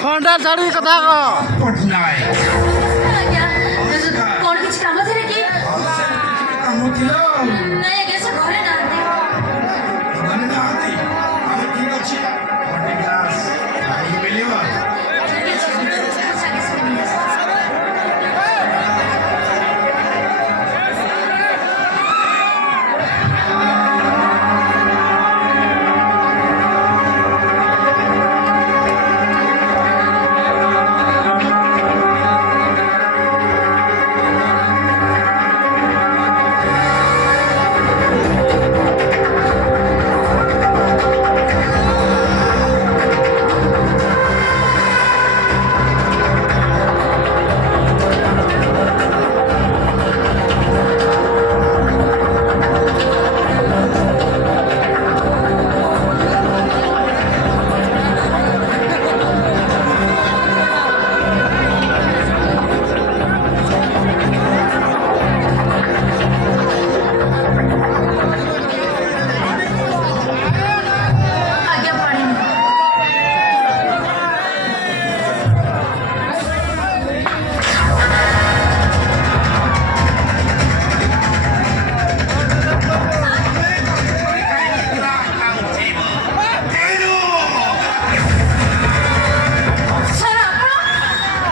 फंडा छाड़ी कथा को कौन किछ काम थे कि काम थिलो नहीं आगे से घरे ना घरे ना आती हम ठीक अछि बॉडी ग्लास मिलिवा